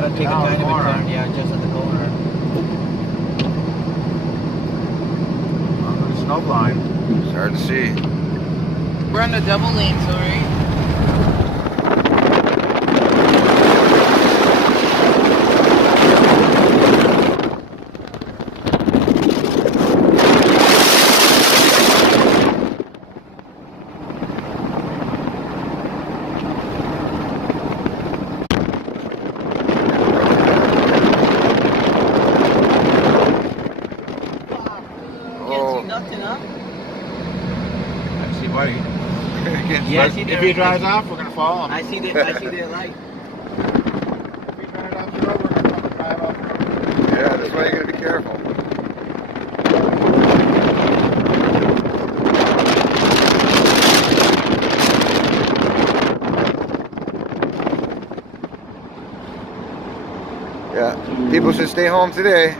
gonna take a tiny bit turn, yeah, just at the corner. Under the snow blind. It's hard to see. We're on the double lane, sorry. Nothing, huh? I see, buddy. Yeah, I see If there. he drives off, we're gonna follow him. I see the light. If he drives off the road, we're gonna fucking drive off the road. Yeah, that's why you gotta be careful. Yeah, people should stay home today.